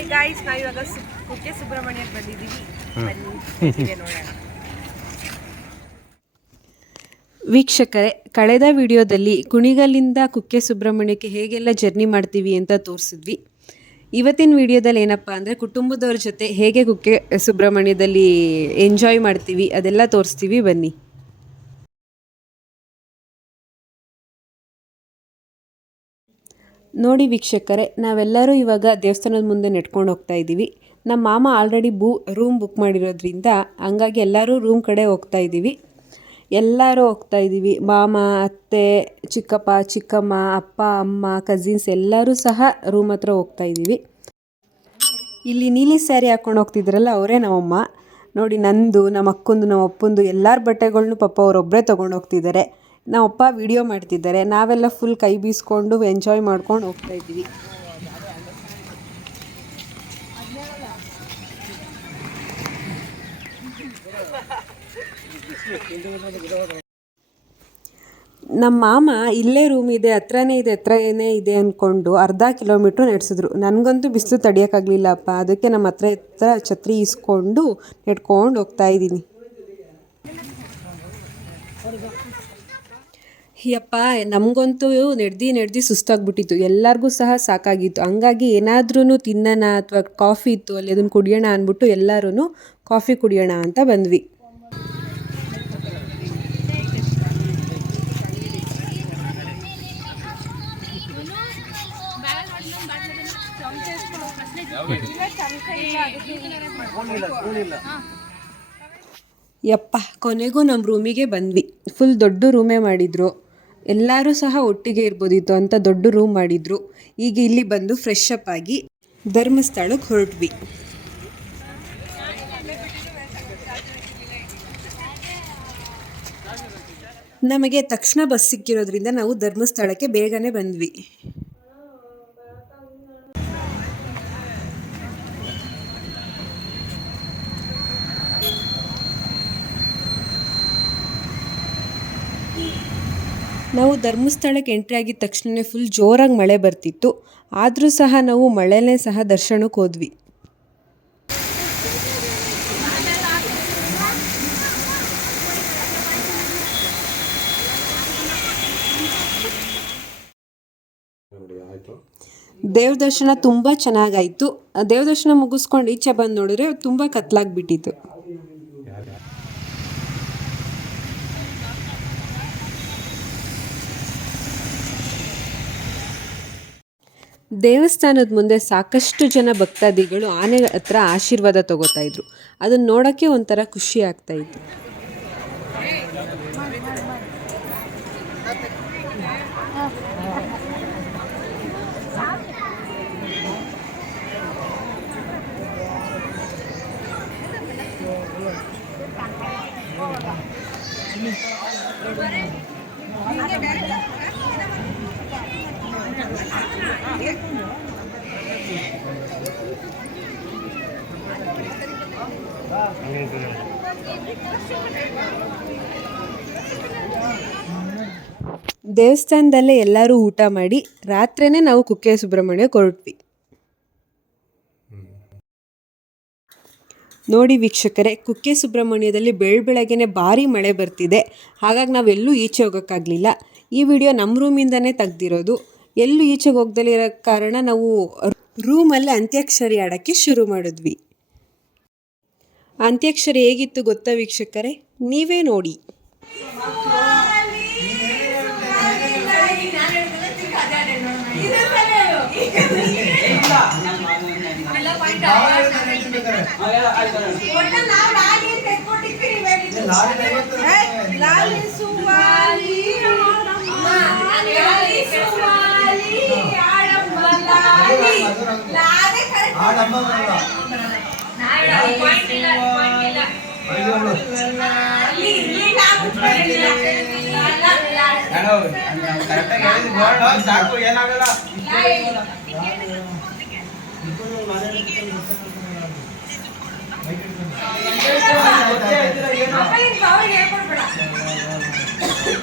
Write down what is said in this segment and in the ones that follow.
Hi guys ನಾವು ಇವಾಗ ಕುಕ್ಕೆ ಸುಬ್ರಹ್ಮಣ್ಯಕ್ಕೆ ಬಂದಿದ್ದೀವಿ. ನೋಡೋಣ. ವೀಕ್ಷಕರೇ ಕಳೆದ ವಿಡಿಯೋದಲ್ಲಿ ಕುಣಿಗಲ್ಲಿಂದ ಕುಕ್ಕೆ ಸುಬ್ರಹ್ಮಣ್ಯಕ್ಕೆ ಹೇಗೆಲ್ಲ ಜರ್ನಿ ಮಾಡ್ತೀವಿ ಅಂತ ತೋರಿಸಿದ್ವಿ. ಇವತ್ತಿನ ವಿಡಿಯೋದಲ್ಲಿ ಏನಪ್ಪ ಅಂದರೆ ಕುಟುಂಬದವ್ರ ಜೊತೆ ಹೇಗೆ ಕುಕ್ಕೆ ಸುಬ್ರಹ್ಮಣ್ಯದಲ್ಲಿ ಎಂಜಾಯ್ ಮಾಡ್ತೀವಿ ಅದೆಲ್ಲ ತೋರಿಸ್ತೀವಿ ಬನ್ನಿ. ನೋಡಿ ವೀಕ್ಷಕರೇ, ನಾವೆಲ್ಲರೂ ಇವಾಗ ದೇವಸ್ಥಾನದ ಮುಂದೆ ನೆಟ್ಕೊಂಡು ಹೋಗ್ತಾ ಇದ್ದೀವಿ. ನಮ್ಮ ಮಾಮ ಆಲ್ರೆಡಿ ಬೂ ರೂಮ್ ಬುಕ್ ಮಾಡಿರೋದ್ರಿಂದ ಹಂಗಾಗಿ ಎಲ್ಲರೂ ರೂಮ್ ಕಡೆ ಹೋಗ್ತಾ ಇದ್ದೀವಿ. ಎಲ್ಲರೂ ಹೋಗ್ತಾ ಇದ್ದೀವಿ. ಮಾಮ, ಅತ್ತೆ, ಚಿಕ್ಕಪ್ಪ, ಚಿಕ್ಕಮ್ಮ, ಅಪ್ಪ, ಅಮ್ಮ ಕಸಿನ್ಸ್ ಎಲ್ಲರೂ ಸಹ ರೂಮ್ ಹತ್ರ ಹೋಗ್ತಾ ಇದ್ದೀವಿ. ಇಲ್ಲಿ ನೀಲಿ ಸ್ಯಾರಿ ಹಾಕೊಂಡು ಹೋಗ್ತಿದ್ರಲ್ಲ, ಅವರೇ ನಮ್ಮಮ್ಮ. ನೋಡಿ ನಂದು ನಮ್ಮ ಅಕ್ಕಂದು ನಮ್ಮ ಅಪ್ಪಂದು ಎಲ್ಲರ ಬಟ್ಟೆಗಳನ್ನೂ ಪಾಪ ಅವರೊಬ್ಬರೇ ತೊಗೊಂಡು ಹೋಗ್ತಿದ್ದಾರೆ ನಮ್ಮ ಅಪ್ಪ ವಿಡಿಯೋ ಮಾಡ್ತಿದ್ದಾರೆ. ನಾವೆಲ್ಲ ಫುಲ್ ಕೈ ಬೀಸ್ಕೊಂಡು ಎಂಜಾಯ್ ಮಾಡ್ಕೊಂಡು ಹೋಗ್ತಾ ಇದ್ದೀವಿ. ನಮ್ಮ ಮಾಮ ಇಲ್ಲೇ ರೂಮ್ ಇದೆ, ಹತ್ರನೇ ಇದೆ ಹತ್ರನೇ ಇದೆ ಅಂದ್ಕೊಂಡು ಅರ್ಧ ಕಿಲೋಮೀಟ್ರ್ ನಡೆಸಿದ್ರು. ನನಗಂತೂ ಬಿಸಿಲು ತಡಿಯೋಕ್ಕಾಗಲಿಲ್ಲಪ್ಪ ಅದಕ್ಕೆ ನಮ್ಮ ಹತ್ರ ಹತ್ರ ಛತ್ರಿ ಇಸ್ಕೊಂಡು ನೆಡ್ಕೊಂಡು ಹೋಗ್ತಾ ಇದ್ದೀನಿ. ಯಪ್ಪ ನಮಗಂತೂ ನೆಡ್ದು ನೆಡ್ದು ಸುಸ್ತಾಗ್ಬಿಟ್ಟಿತ್ತು. ಎಲ್ಲರಿಗೂ ಸಹ ಸಾಕಾಗಿತ್ತು. ಹಂಗಾಗಿ ಏನಾದ್ರೂ ತಿನ್ನೋಣ ಅಥವಾ ಕಾಫಿ ಇತ್ತು, ಅಲ್ಲಿ ಅದನ್ನು ಕುಡಿಯೋಣ ಅಂದ್ಬಿಟ್ಟು ಎಲ್ಲರೂ ಕಾಫಿ ಕುಡಿಯೋಣ ಅಂತ ಬಂದ್ವಿ. ಯಪ್ಪ, ಕೊನೆಗೂ ನಮ್ಮ ರೂಮಿಗೆ ಬಂದ್ವಿ. ಫುಲ್ ದೊಡ್ಡ ರೂಮೇ ಮಾಡಿದ್ರು. ಎಲ್ಲರೂ ಸಹ ಒಟ್ಟಿಗೆ ಇರ್ಬೋದಿತ್ತು ಅಂತ ದೊಡ್ಡ ರೂಮ್ ಮಾಡಿದ್ರು. ಈಗ ಇಲ್ಲಿ ಬಂದು ಫ್ರೆಶ್ ಅಪ್ ಆಗಿ ಧರ್ಮಸ್ಥಳಕ್ಕೆ ಹೊರಟ್ವಿ. ನಮಗೆ ತಕ್ಷಣ ಬಸ್ ಸಿಕ್ಕಿರೋದ್ರಿಂದ ನಾವು ಧರ್ಮಸ್ಥಳಕ್ಕೆ ಬೇಗನೆ ಬಂದ್ವಿ. ನಾವು ಧರ್ಮಸ್ಥಳಕ್ಕೆ ಎಂಟ್ರಿ ಆಗಿದ ತಕ್ಷಣವೇ ಫುಲ್ ಜೋರಾಗಿ ಮಳೆ ಬರ್ತಿತ್ತು. ಆದರೂ ಸಹ ನಾವು ಮಳೆಲೇ ಸಹ ದರ್ಶನಕ್ಕೆ ಹೋದ್ವಿ. ದೇವ್ರ ದರ್ಶನ ತುಂಬ ಚೆನ್ನಾಗಾಯಿತು ದೇವ್ರ ದರ್ಶನ ಮುಗಿಸ್ಕೊಂಡು ಈಚೆ ಬಂದು ನೋಡಿದ್ರೆ ತುಂಬ ಕತ್ಲಾಗ್ಬಿಟ್ಟಿತ್ತು ದೇವಸ್ಥಾನದ ಮುಂದೆ ಸಾಕಷ್ಟು ಜನ ಭಕ್ತಾದಿಗಳು ಆನೆ ಹತ್ರ ಆಶೀರ್ವಾದ ತಗೋತಾ ಇದ್ರು. ಅದನ್ನ ನೋಡೋಕ್ಕೆ ಒಂಥರ ಖುಷಿ ಆಗ್ತಾ ಇತ್ತು. ದೇವಸ್ಥಾನದಲ್ಲೇ ಎಲ್ಲರೂ ಊಟ ಮಾಡಿ ರಾತ್ರಿನೇ ನಾವು ಕುಕ್ಕೆ ಸುಬ್ರಹ್ಮಣ್ಯಕ್ಕೆ ಹೊರಟ್ವಿ. ನೋಡಿ ವೀಕ್ಷಕರೇ, ಕುಕ್ಕೆ ಸುಬ್ರಹ್ಮಣ್ಯದಲ್ಲಿ ಬೆಳ್ ಬೆಳಗ್ಗೆನೆ ಭಾರಿ ಮಳೆ ಬರ್ತಿದೆ. ಹಾಗಾಗಿ ನಾವೆಲ್ಲೂ ಈಚೆ ಹೋಗೋಕ್ಕಾಗಲಿಲ್ಲ. ಈ ವಿಡಿಯೋ ನಮ್ಮ ರೂಮಿಂದನೇ ತೆಗ್ದಿರೋದು. ಎಲ್ಲೂ ಈಚೆಗೆ ಹೋಗ್ದಲ್ಲಿ ಇರೋ ಕಾರಣ ನಾವು ರೂಮಲ್ಲಿ ಅಂತ್ಯಾಕ್ಷರಿ ಆಡೋಕ್ಕೆ ಶುರು ಮಾಡಿದ್ವಿ. ಅಂತ್ಯಾಕ್ಷರಿ ಹೇಗಿತ್ತು ಗೊತ್ತಾ ವೀಕ್ಷಕರೇ? ನೀವೇ ನೋಡಿ. ಲಾಲಿ ಸುಮಾಲಿ ಲಾಲಿ ಸುಮಾಲಿ ಆಡಮ್ಮ ಲಾಲಿ ಲಾಲಿ ಕರೆಕ್ಟ್ ಆಡಮ್ಮ ನಾಳೆ ಪಾಯಿಂಟ್ ಇಲ್ಲ ಪಾಯಿಂಟ್ ಇಲ್ಲ ಲಾಲಿ ಲಾಲಿ ಲಾಲಿ ಕರೆಕ್ಟಾಗಿ ಹೇಳಿದ್ ಗೋಲ್ಡ್ ಸಾಕು ಏನಾಗಲ್ಲ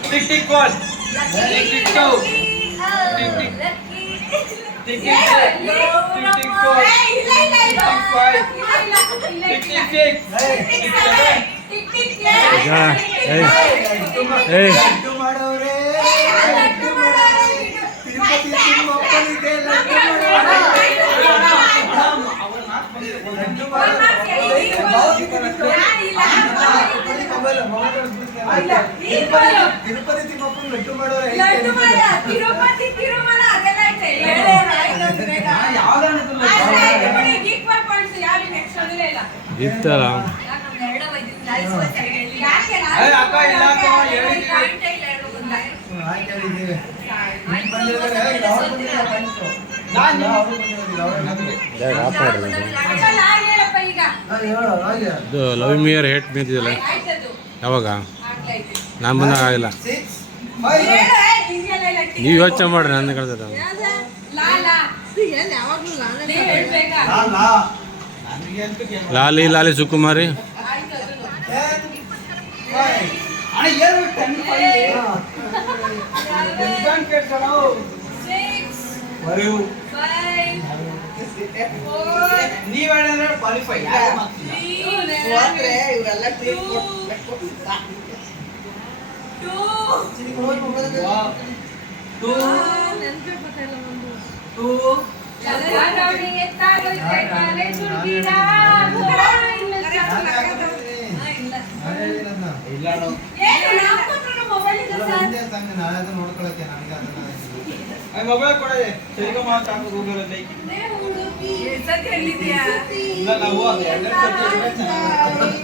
tick tick one tick tick two tick tick tick tick tick four tick five tick tick six tick seven ಏಯ್ ಲಡ್ಡು ಮಾಡವ್ರೆ Tirupati ತಿಮ್ಮಪ್ಪನ ಲಡ್ಡು ಮಾಡವ್ರೆ ಲಡ್ಡು ಮಾಡ ತಿರುಪತಿ ಯಾಕೆ ಇದು ಲವ್ ಮಿಯರ್ ಹೇಟ್ ಮೀ ಇದೆಯಲ್ಲ ಯಾವಾಗ? ನಾನು ಬಂದಾಗ ಆಗಿಲ್ಲ. ನೀವು ಯೋಚನೆ ಮಾಡ್ರಿ ನನ್ನ ಗೆಲ್ಲ. ಲಾಲಿ. ಲಾಲಿ. ಸುಕುಮಾರಿ. ಬರೀ five, four, ನೀವ್ ಹೇಳಿದ್ರೆ ಕ್ವಾಲಿಫೈ ಯಾರು ಮಾಡ್ತಿಲ್ಲ three, two, ಟೂ ಎಲ್ಲರೊಡಿ ಎತ್ತಾಗುತ್ತೆ ತಲೆ ಸುರ್ಗಿದ. ಇಲ್ಲ, ಸಂಘ ನಾಳೆ ಅದನ್ನ ನೋಡ್ಕೊಳಕ್ಕೆ ನನಗೆ ಅದನ್ನ ಮೊಬೈಲ್ ಕೊಡದೆ. ಸರಿಗ ಮಾತಾಡೋದು ಗೂಗಲ್ ಅಲ್ಲಿ? ಇಲ್ಲ ನಾವು ಅದು ಎರಡನೇ ಸರ್ತಿ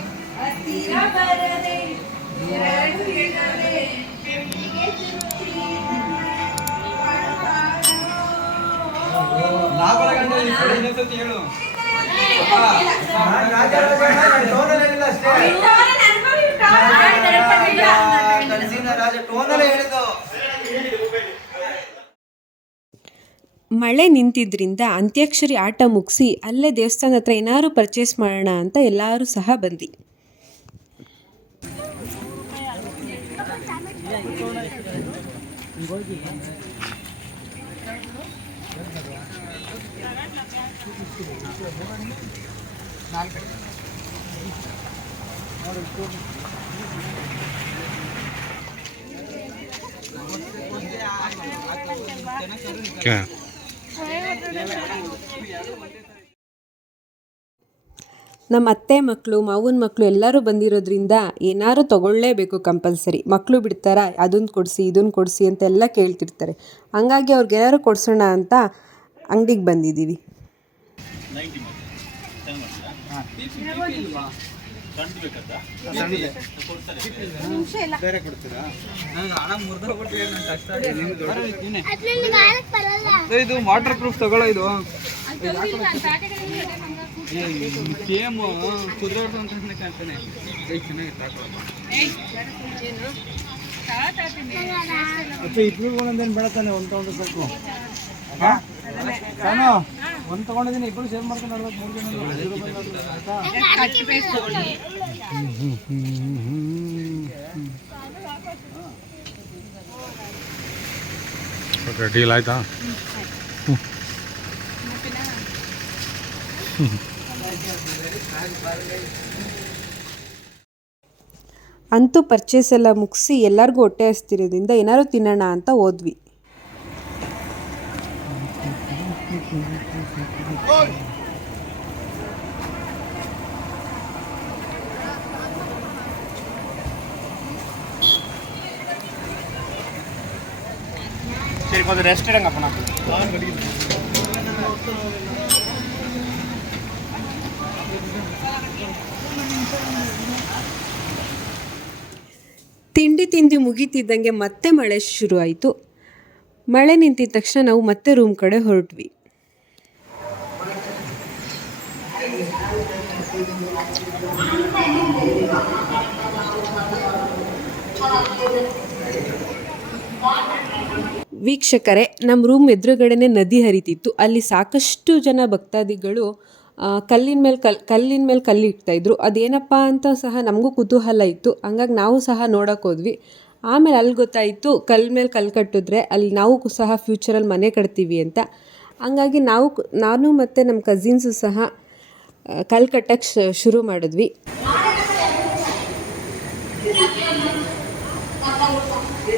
ಮಳೆ ನಿಂತಿದ್ದರಿಂದ ಅಂತ್ಯಾಕ್ಷರಿ ಆಟ ಮುಗಿಸಿ ಅಲ್ಲೇ ದೇವಸ್ಥಾನ ಹತ್ರ ಏನಾದ್ರು ಪರ್ಚೇಸ್ ಮಾಡೋಣ ಅಂತ ಎಲ್ಲರೂ ಸಹ ಬಂದ್ವಿ. ಕ್ಯಾ ನಮ್ಮ ಅತ್ತೆ ಮಕ್ಕಳು ಮಾವನ ಮಕ್ಕಳು ಎಲ್ಲರೂ ಬಂದಿರೋದ್ರಿಂದ ಏನಾದ್ರು ತೊಗೊಳ್ಳೇಬೇಕು ಕಂಪಲ್ಸರಿ ಮಕ್ಕಳು ಬಿಡ್ತಾರ ಅದನ್ನು ಕೊಡಿಸಿ ಇದನ್ನು ಕೊಡಿಸಿ ಅಂತೆಲ್ಲ ಕೇಳ್ತಿರ್ತಾರೆ. ಹಂಗಾಗಿ ಅವ್ರಿಗೆ ಏನಾದ್ರು ಕೊಡ್ಸೋಣ ಅಂತ ಅಂಗಡಿಗೆ ಬಂದಿದ್ದೀವಿ. ಬೇರೆ ಕೊಡ್ತೀರಾ? ಇದು ವಾಟರ್ ಪ್ರೂಫ್ ತಗೊಳ್ಳೋ ಇದು. ಸೇಮ್ ಕುದುರೆ ಹೊಡ್ದು ಅಂತ ಕಾಣ್ತಾನೆ. ಚೆನ್ನಾಗಿ ಇಬ್ರು ಒಂದೇನು ಬೆಳತಾನೆ ಒಂದು ತಗೊಂಡು ಸಾಕು. ನಾನು ಒಂದು ತಗೊಂಡಿದ್ದೀನಿ ಇಬ್ಬರು ಸೇವ್ ಮಾಡ್ಕೊಂಡು ನೋಡ್ಬೇಕು ಮೂರು ಜನ ಆಯ್ತಾ? ಓಕೆ ಡೀಲ್ ಆಯ್ತಾ? ಅಂತೂ ಪರ್ಚೇಸ್ ಎಲ್ಲ ಮುಗಿಸಿ ಎಲ್ಲರಿಗೂ ಹೊಟ್ಟೆ ಹಸ್ತಿರೋದ್ರಿಂದ ಏನಾದ್ರು ತಿನ್ನೋಣ ಅಂತ ಹೋದ್ವಿ. சரி கொஞ்சம் ரெஸ்ட் எடுங்க அப்போ நான் ತಿಂಡಿ ತಿಂದು ಮುಗೀತಿದ್ದಂಗೆ ಮತ್ತೆ ಮಳೆ ಶುರು ಆಯಿತು ಮಳೆ ನಿಂತಿದ ತಕ್ಷಣ ನಾವು ಮತ್ತೆ ರೂಮ್ ಕಡೆ ಹೊರಟ್ವಿ ವೀಕ್ಷಕರೇ ನಮ್ಮ ರೂಮ್ ಎದುರುಗಡೆನೆ ನದಿ ಹರಿತಿತ್ತು. ಅಲ್ಲಿ ಸಾಕಷ್ಟು ಜನ ಭಕ್ತಾದಿಗಳು ಕಲ್ಲಿನ ಮೇಲೆ ಕಲ್, ಕಲ್ಲಿನ ಮೇಲೆ ಕಲ್ಲು ಇಡ್ತಾಯಿದ್ರು ಅದೇನಪ್ಪ ಅಂತ ಸಹ ನಮಗೂ ಕುತೂಹಲ ಇತ್ತು. ಹಂಗಾಗಿ ನಾವು ಸಹ ನೋಡೋಕೆ ಹೋದ್ವಿ. ಆಮೇಲೆ ಅಲ್ಲಿ ಗೊತ್ತಾಯಿತು ಕಲ್ಲ ಮೇಲೆ ಕಲ್ಲು ಕಟ್ಟಿದ್ರೆ ಅಲ್ಲಿ ನಾವು ಸಹ ಫ್ಯೂಚರಲ್ಲಿ ಮನೆ ಕಟ್ತೀವಿ ಅಂತ. ಹಂಗಾಗಿ ನಾವು, ನಾನು ಮತ್ತು ನಮ್ಮ ಕಝಿನ್ಸು ಸಹ ಕಲ್ಲು ಕಟ್ಟಕ್ಕೆ ಶುರು ಮಾಡಿದ್ವಿ.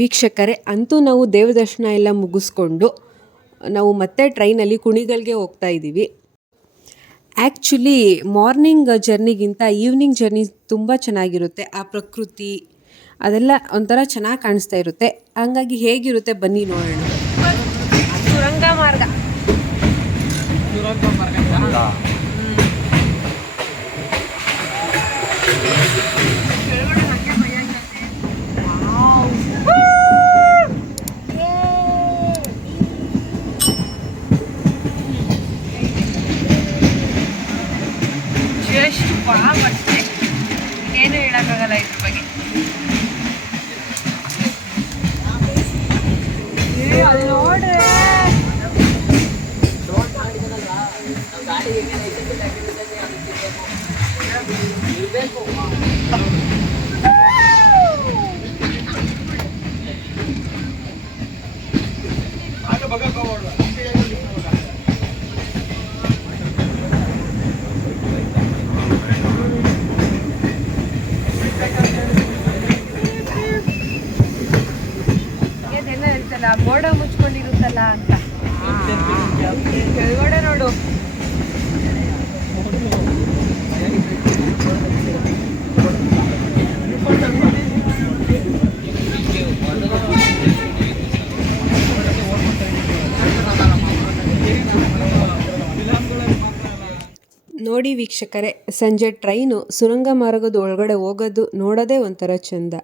ವೀಕ್ಷಕರೇ, ಅಂತೂ ನಾವು ದೇವದರ್ಶನ ಎಲ್ಲ ಮುಗಿಸ್ಕೊಂಡು ನಾವು ಮತ್ತೆ ಟ್ರೈನಲ್ಲಿ ಕುಣಿಗಳಿಗೆ ಹೋಗ್ತಾ ಇದ್ದೀವಿ. ಆ್ಯಕ್ಚುಲಿ ಮಾರ್ನಿಂಗ್ ಜರ್ನಿಗಿಂತ ಈವ್ನಿಂಗ್ ಜರ್ನಿ ತುಂಬ ಚೆನ್ನಾಗಿರುತ್ತೆ. ಆ ಪ್ರಕೃತಿ ಅದೆಲ್ಲ ಒಂಥರ ಚೆನ್ನಾಗಿ ಕಾಣಿಸ್ತಾ ಇರುತ್ತೆ. ಹಂಗಾಗಿ ಹೇಗಿರುತ್ತೆ ಬನ್ನಿ ನೋಡೋಣ ಸುರಂಗ ಮಾರ್ಗ ಎಷ್ಟು ಬಾಳ ಬರ್ತದೆ ಏನು ಹೇಳೋಕ್ಕಾಗಲ್ಲ ಇದ್ರ ಬಗ್ಗೆ ಅಲ್ಲಿ ಇರಬೇಕು ನೋಡಿ ವೀಕ್ಷಕರೇ ಸಂಜೆ ಟ್ರೈನು ಸುರಂಗ ಮಾರ್ಗದ ಒಳಗಡೆ ಹೋಗೋದು ನೋಡೋದೇ ಒಂಥರ ಚೆಂದ.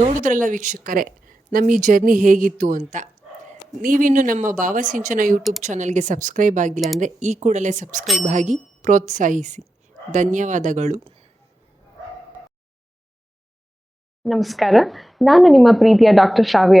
ನೋಡಿದ್ರಲ್ಲ ವೀಕ್ಷಕರೇ, ನಮ್ಮ ಈ ಜರ್ನಿ ಹೇಗಿತ್ತು ಅಂತ? ನೀವಿನ್ನು ನಮ್ಮ ಭಾವಸಿಂಚನ ಯೂಟ್ಯೂಬ್ ಚಾನಲ್ಗೆ ಸಬ್ಸ್ಕ್ರೈಬ್ ಆಗಿಲ್ಲ ಅಂದರೆ ಈ ಕೂಡಲೇ ಸಬ್ಸ್ಕ್ರೈಬ್ ಆಗಿ ಪ್ರೋತ್ಸಾಹಿಸಿ. ಧನ್ಯವಾದಗಳು. ನಮಸ್ಕಾರ. ನಾನು ನಿಮ್ಮ ಪ್ರೀತಿಯ ಡಾಕ್ಟರ್ ಶ್ರಾವ್ಯ